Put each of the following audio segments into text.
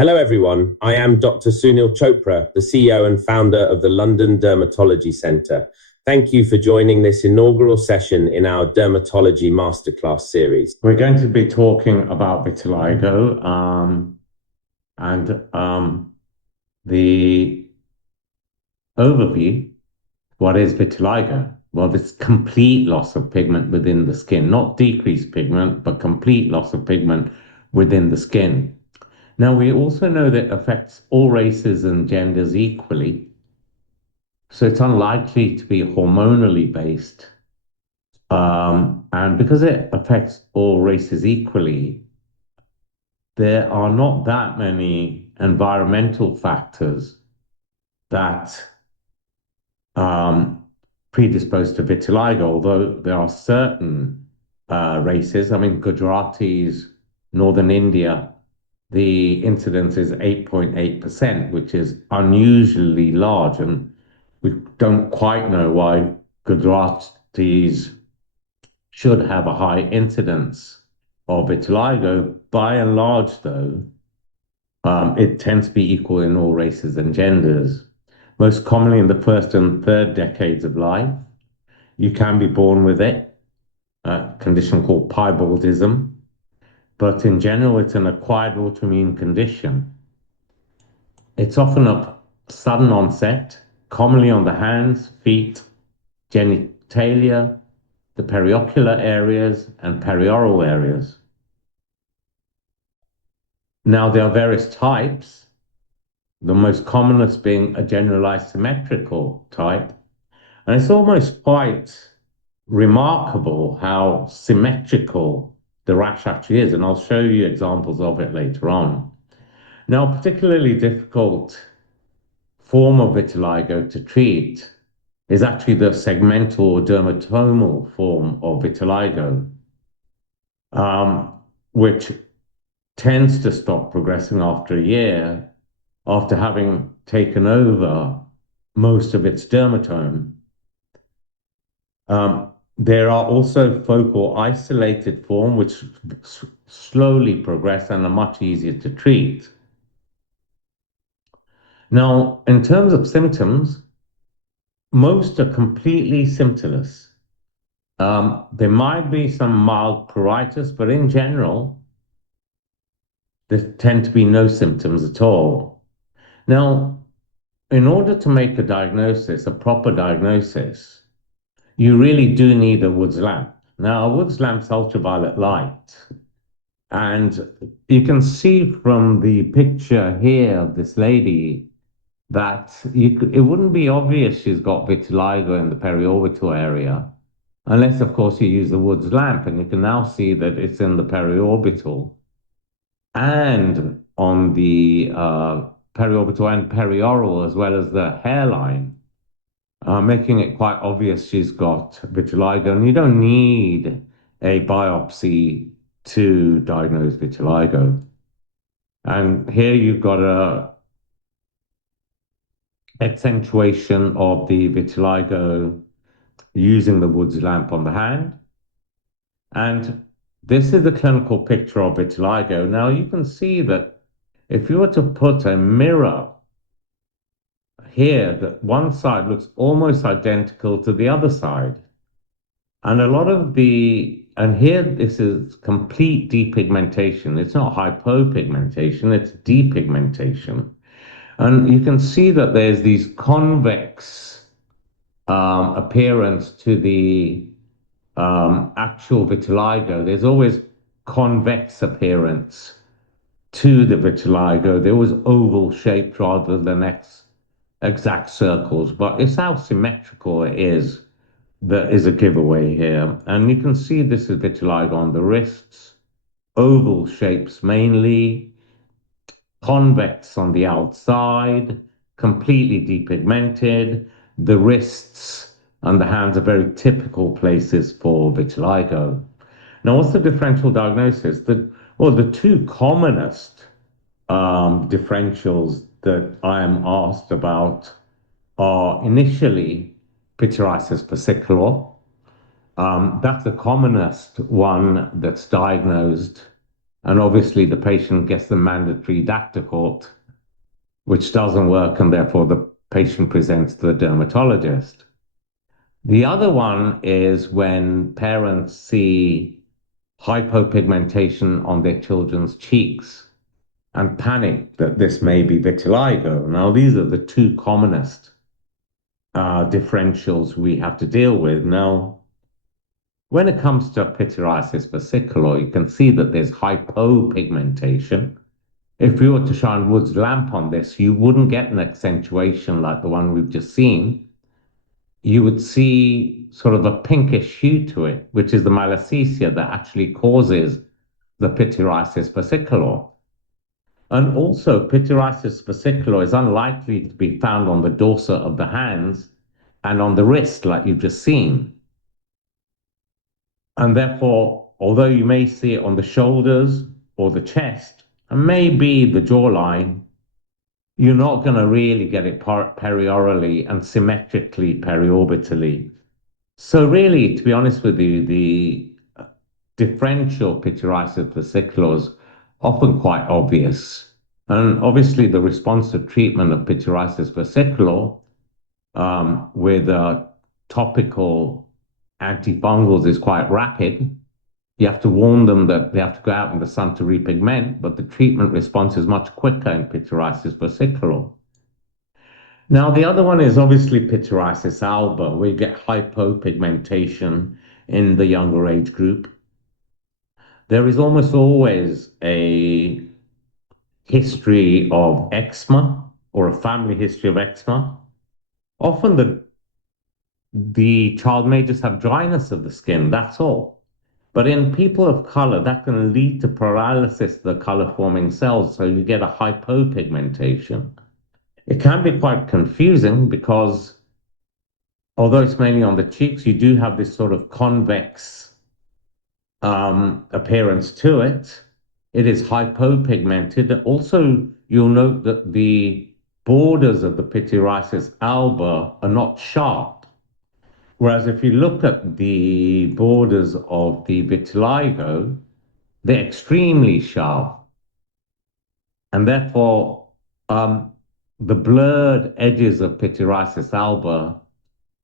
Hello, everyone. I am Dr. Chopra, the CEO and founder of the London Dermatology Centre. Thank you for joining this inaugural session in our Dermatology Masterclass series. We're going to be talking about vitiligo and the overview. What is vitiligo? Well, it's complete loss of pigment within the skin, not decreased pigment, but complete loss of pigment within the skin. Now, we also know that it affects all races and genders equally, so it's unlikely to be hormonally based. And because it affects all races equally, there are not that many environmental factors that predispose to vitiligo, although there are certain races. I mean, Gujaratis, Northern India, the incidence is 8.8%, which is unusually large. And we don't quite know why Gujaratis should have a high incidence of vitiligo. By and large, though, it tends to be equal in all races and genders. Most commonly in the first and third decades of life, you can be born with it, a condition called piebaldism, but in general, it's an acquired autoimmune condition. It's often of sudden onset, commonly on the hands, feet, genitalia, the periocular areas, and perioral areas. Now, there are various types, the most commonest being a generalized symmetrical type. And it's almost quite remarkable how symmetrical the rash actually is. And I'll show you examples of it later on. Now, a particularly difficult form of vitiligo to treat is actually the segmental or dermatomal form of vitiligo, which tends to stop progressing after a year after having taken over most of its dermatome. There are also focal isolated form, which slowly progress and are much easier to treat. Now, in terms of symptoms, most are completely symptomless. There might be some mild pruritus, but in general, there tend to be no symptoms at all. Now, in order to make a diagnosis, a proper diagnosis, you really do need a Woods lamp. Now, a Woods lamp's ultraviolet light. And you can see from the picture here of this lady that it wouldn't be obvious she's got vitiligo in the periorbital area, unless, of course, you use the Woods lamp. And you can now see that it's in the periorbital and on the periorbital and perioral, as well as the hairline, making it quite obvious she's got vitiligo. And you don't need a biopsy to diagnose vitiligo. And here you've got a accentuation of the vitiligo using the Woods lamp on the hand. And this is the clinical picture of vitiligo. Now you can see that if you were to put a mirror here, that one side looks almost identical to the other side. And a lot of and here this is complete depigmentation. It's not hypopigmentation, it's depigmentation. And you can see that there's these convex appearance to the actual vitiligo. There's always convex appearance to the vitiligo. There was oval shaped rather than exact circles, but it's how symmetrical it is that is a giveaway here. And you can see this is vitiligo on the wrists, oval shapes mainly, convex on the outside, completely depigmented. The wrists and the hands are very typical places for vitiligo. Now, what's the differential diagnosis? The two commonest differentials that I am asked about are initially pityriasis versicolor. That's the commonest one that's diagnosed And obviously, the patient gets the mandatory Dactycort, which doesn't work, and therefore the patient presents to the dermatologist. The other one is when parents see hypopigmentation on their children's cheeks and panic that this may be vitiligo. Now, these are the two commonest differentials we have to deal with. Now, when it comes to pityriasis versicolor, you can see that there's hypopigmentation. If you were to shine Wood's lamp on this, you wouldn't get an accentuation like the one we've just seen. You would see sort of a pinkish hue to it, which is the malassezia that actually causes the pityriasis versicolor. And also, pityriasis versicolor is unlikely to be found on the dorsa of the hands and on the wrist, like you've just seen. And therefore, although you may see it on the shoulders or the chest, and maybe the jawline, you're not going to really get it periorally and symmetrically periorbitally. So really, to be honest with you, the differential pityriasis versicolor is often quite obvious. And obviously, the response to treatment of pityriasis versicolor with topical antifungals is quite rapid. You have to warn them that they have to go out in the sun to repigment, but the treatment response is much quicker in pityriasis versicolor. Now, the other one is obviously pityriasis alba, where you get hypopigmentation in the younger age group. There is almost always a history of eczema or a family history of eczema. Often the child may just have dryness of the skin, that's all. But in people of color, that can lead to paralysis of the color forming cells, so you get a hypopigmentation. It can be quite confusing because although it's mainly on the cheeks, you do have this sort of convex appearance to it. It is hypopigmented. Also, you'll note that the borders of the pityriasis alba are not sharp. Whereas if you look at the borders of the vitiligo, they're extremely sharp. And therefore, the blurred edges of pityriasis alba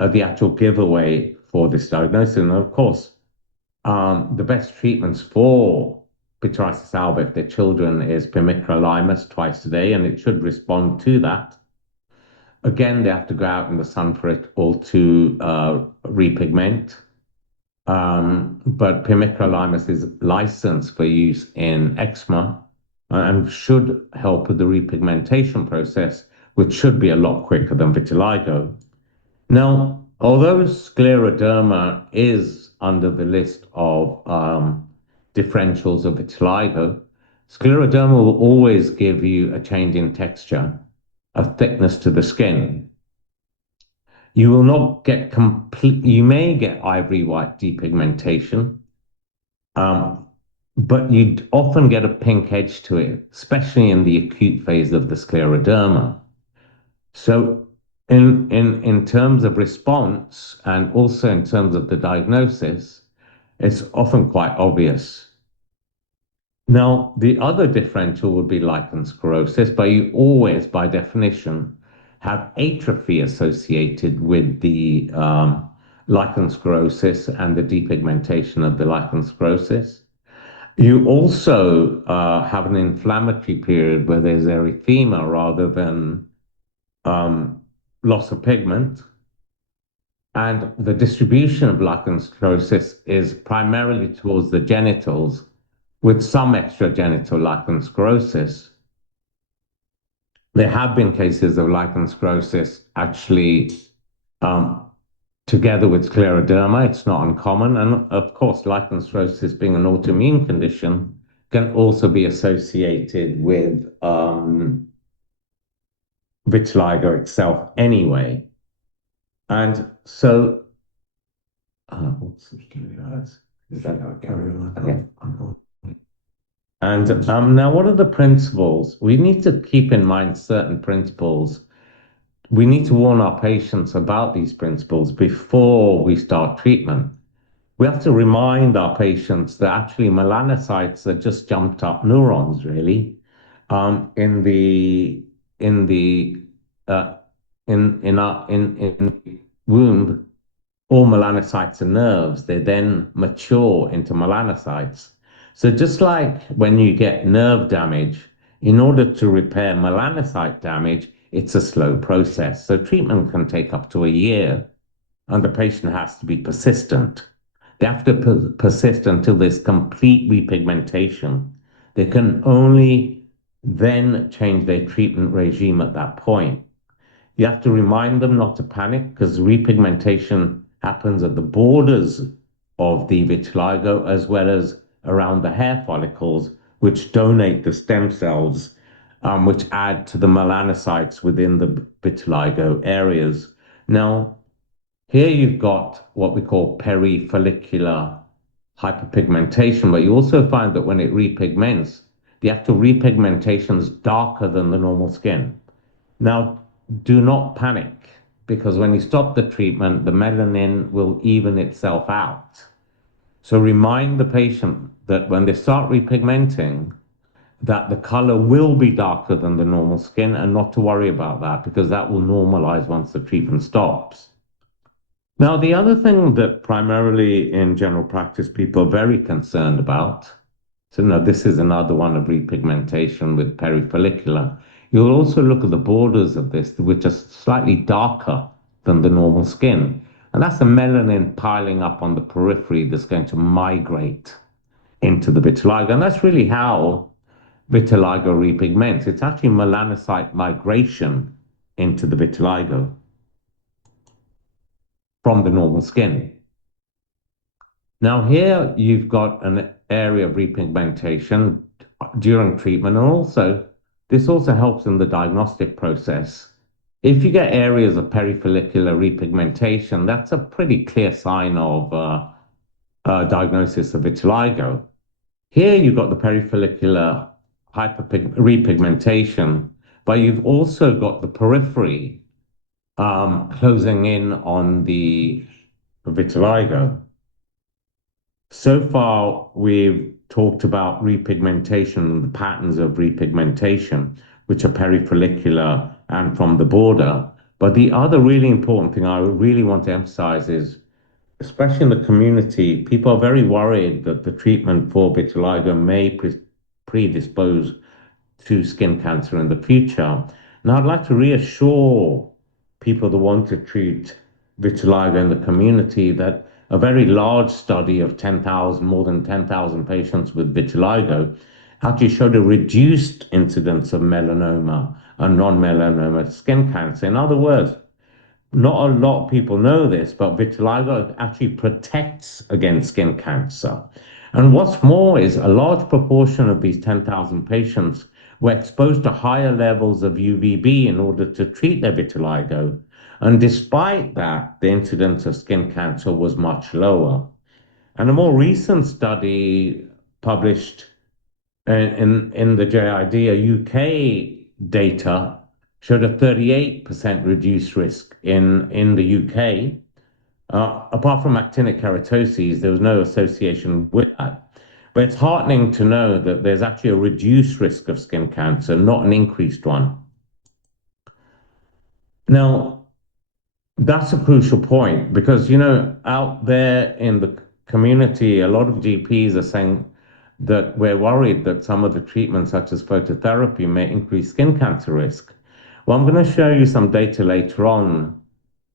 are the actual giveaway for this diagnosis. And of course, the best treatments for pityriasis alba if they're children is pimecrolimus twice a day, and it should respond to that. Again, they have to go out in the sun for it all to repigment. But pimecrolimus is licensed for use in eczema and should help with the repigmentation process, which should be a lot quicker than vitiligo. Now, although scleroderma is under the list of differentials of vitiligo, scleroderma will always give you a change in texture, a thickness to the skin. You will not get complete, you may get ivory white depigmentation, but you'd often get a pink edge to it, especially in the acute phase of the scleroderma. So in terms of response and also in terms of the diagnosis, it's often quite obvious. Now, the other differential would be lichen sclerosis, but you always, by definition, have atrophy associated with the lichen sclerosis and the depigmentation of the lichen sclerosis. You also have an inflammatory period where there's erythema rather than loss of pigment. And the distribution of lichen sclerosis is primarily towards the genitals, with some extragenital lichen sclerosis. There have been cases of lichen sclerosis actually together with scleroderma. It's not uncommon. And of course, lichen sclerosis being an autoimmune condition can also be associated with vitiligo itself anyway. And so, what's is that how it carry on? Okay. And now, what are the principles? We need to keep in mind certain principles. We need to warn our patients about these principles before we start treatment. we have to remind our patients that actually melanocytes are just jumped up neurons, really. In the in the uh, in womb, all melanocytes are nerves. They then mature into melanocytes. So just like when you get nerve damage, in order to repair melanocyte damage, it's a slow process. So treatment can take up to a year, and the patient has to be persistent. They have to persist until there's complete repigmentation. They can only then change their treatment regime at that point. You have to remind them not to panic because repigmentation happens at the borders of the vitiligo as well as around the hair follicles, which donate the stem cells, which add to the melanocytes within the vitiligo areas. Now, here you've got what we call perifollicular hyperpigmentation, but you also find that when it repigments, the actual repigmentation is darker than the normal skin. Now, do not panic because when you stop the treatment, the melanin will even itself out. So remind the patient that when they start repigmenting, that the color will be darker than the normal skin and not to worry about that because that will normalize once the treatment stops. Now, the other thing that primarily in general practice people are very concerned about, so now this is another one of repigmentation with perifollicular. You'll also look at the borders of this, which are slightly darker than the normal skin. And that's the melanin piling up on the periphery that's going to migrate into the vitiligo. And that's really how vitiligo repigments. It's actually melanocyte migration into the vitiligo from the normal skin. Now, here you've got an area of repigmentation during treatment, and also this also helps in the diagnostic process. If you get areas of perifollicular repigmentation, that's a pretty clear sign of diagnosis of vitiligo. Here you've got the perifollicular repigmentation, but you've also got the periphery closing in on the vitiligo. So far, we've talked about repigmentation, the patterns of repigmentation, which are perifollicular and from the border. But the other really important thing I really want to emphasize is, especially in the community, people are very worried that the treatment for vitiligo may predispose to skin cancer in the future. Now, I'd like to reassure people that want to treat vitiligo in the community that a very large study of 10,000, more than 10,000 patients with vitiligo actually showed a reduced incidence of melanoma and non-melanoma skin cancer. In other words, not a lot of people know this, but vitiligo actually protects against skin cancer. And what's more is a large proportion of these 10,000 patients were exposed to higher levels of UVB in order to treat their vitiligo. And despite that, the incidence of skin cancer was much lower. And a more recent study published in the JID, a UK data showed a 38% reduced risk in the UK. Apart from actinic keratoses, there was no association with that. But it's heartening to know that there's actually a reduced risk of skin cancer, not an increased one. Now, that's a crucial point because, out there in the community, a lot of GPs are saying that we're worried that some of the treatments, such as phototherapy, may increase skin cancer risk. Well, I'm going to show you some data later on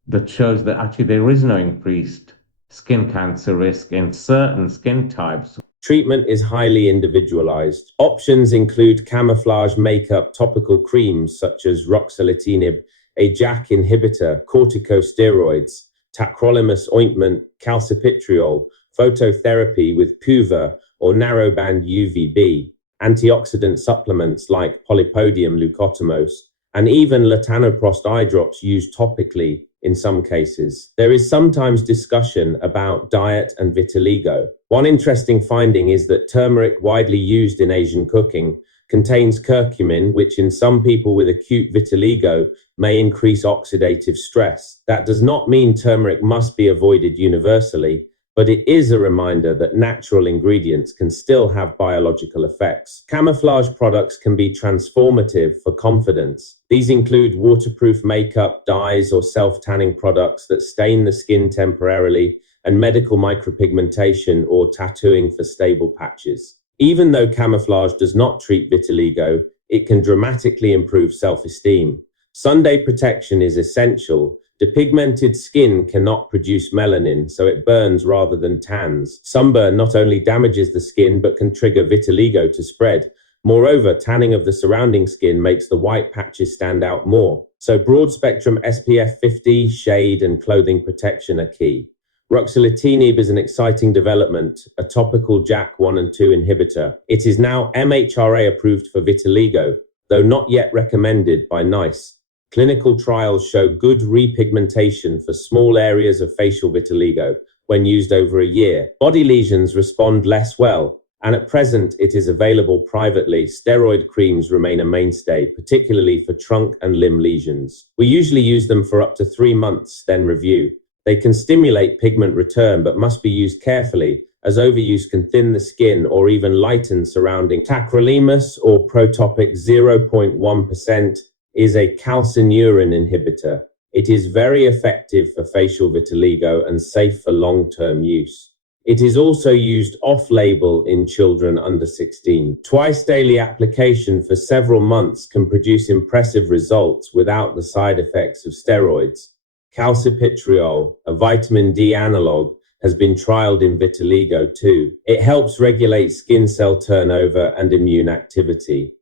that shows that actually there is no increased skin cancer risk in certain skin types. Treatment is highly individualized. Options include camouflage makeup, topical creams such as ruxolitinib, a JAK inhibitor, corticosteroids, tacrolimus ointment, calcipitriol, phototherapy with PUVA or narrowband UVB, antioxidant supplements like polypodium leucotomos, and even latanoprost eye drops used topically in some cases. There is sometimes discussion about diet and vitiligo. One interesting finding is that turmeric, widely used in Asian cooking, contains curcumin, which in some people with acute vitiligo may increase oxidative stress. That does not mean turmeric must be avoided universally, but it is a reminder that natural ingredients can still have biological effects. Camouflage products can be transformative for confidence. These include waterproof makeup, dyes, or self-tanning products that stain the skin temporarily, and medical micropigmentation or tattooing for stable patches. Even though camouflage does not treat vitiligo, it can dramatically improve self-esteem. Sunday protection is essential. Depigmented skin cannot produce melanin, so it burns rather than tans. Sunburn not only damages the skin, but can trigger vitiligo to spread. Moreover, tanning of the surrounding skin makes the white patches stand out more. So broad-spectrum SPF 50, shade, and clothing protection are key. Ruxolitinib is an exciting development, a topical JAK1 and 2 inhibitor. It is now MHRA approved for vitiligo, though not yet recommended by NICE. Clinical trials show good repigmentation for small areas of facial vitiligo when used over a year. Body lesions respond less well, and at present it is available privately. Steroid creams remain a mainstay, particularly for trunk and limb lesions. We usually use them for up to 3 months, then review. They can stimulate pigment return, but must be used carefully, as overuse can thin the skin or even lighten surrounding. Tacrolimus, or Protopic 0.1%, is a calcineurin inhibitor. It is very effective for facial vitiligo and safe for long-term use. It is also used off-label in children under 16. Twice-daily application for several months can produce impressive results without the side effects of steroids. Calcipitriol, a vitamin D analog, has been trialed in vitiligo too. It helps regulate skin cell turnover and immune activity.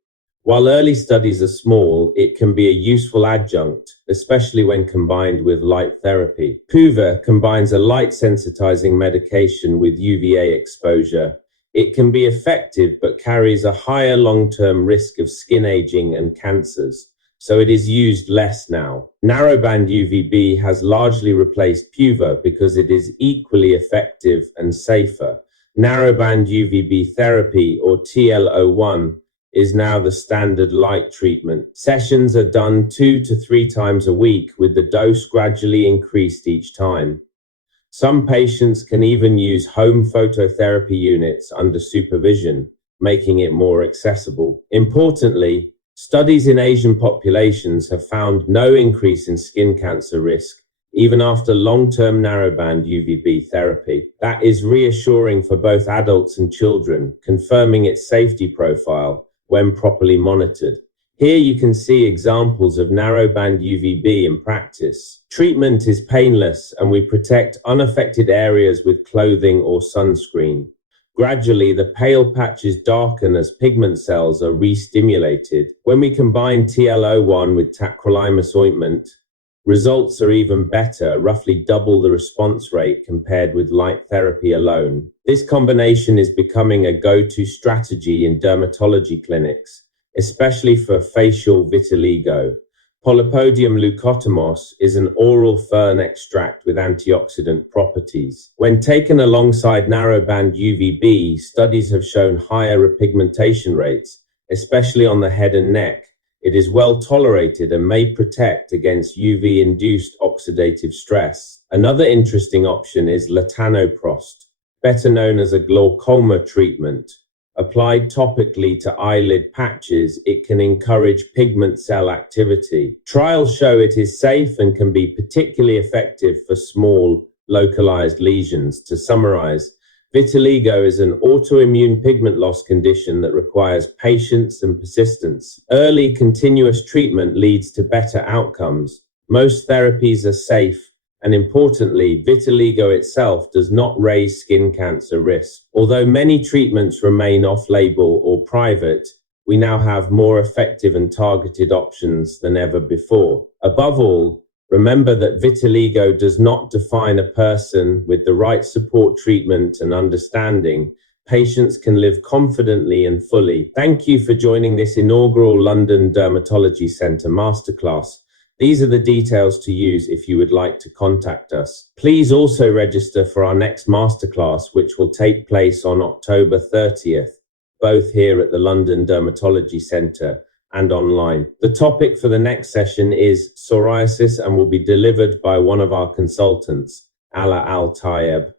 While early studies are small, it can be a useful adjunct, especially when combined with light therapy. Puva combines a light sensitizing medication with UVA exposure. It can be effective but carries a higher long-term risk of skin aging and cancers, so it is used less now. Narrowband UVB has largely replaced Puva because it is equally effective and safer. Narrowband UVB therapy, or TL01, is now the standard light treatment. Sessions are done 2 to 3 times a week, with the dose gradually increased each time. Some patients can even use home phototherapy units under supervision, making it more accessible. Importantly, studies in Asian populations have found no increase in skin cancer risk, even after long-term narrowband UVB therapy. That is reassuring for both adults and children, confirming its safety profile when properly monitored. Here you can see examples of narrowband UVB in practice. Treatment is painless, and we protect unaffected areas with clothing or sunscreen. Gradually, the pale patches darken as pigment cells are re-stimulated. When we combine TL01 with tacrolimus ointment, results are even better, roughly double the response rate compared with light therapy alone. This combination is becoming a go-to strategy in dermatology clinics, especially for facial vitiligo. Polypodium leucotomos is an oral fern extract with antioxidant properties. When taken alongside narrowband UVB, studies have shown higher repigmentation rates, especially on the head and neck. It is well tolerated and may protect against UV-induced oxidative stress. Another interesting option is latanoprost, better known as a glaucoma treatment. Applied topically to eyelid patches, it can encourage pigment cell activity. Trials show it is safe and can be particularly effective for small, localized lesions. To summarize, vitiligo is an autoimmune pigment loss condition that requires patience and persistence. Early, continuous treatment leads to better outcomes. Most therapies are safe, and importantly, vitiligo itself does not raise skin cancer risk. Although many treatments remain off-label or private, we now have more effective and targeted options than ever before. Above all, remember that vitiligo does not define a person. With the right support, treatment, and understanding, patients can live confidently and fully. Thank you for joining this inaugural London Dermatology Centre Masterclass. These are the details to use if you would like to contact us. Please also register for our next masterclass, which will take place on October 30th, both here at the London Dermatology Centre and online. The topic for the next session is psoriasis and will be delivered by one of our consultants, Ala Al-Tayeb.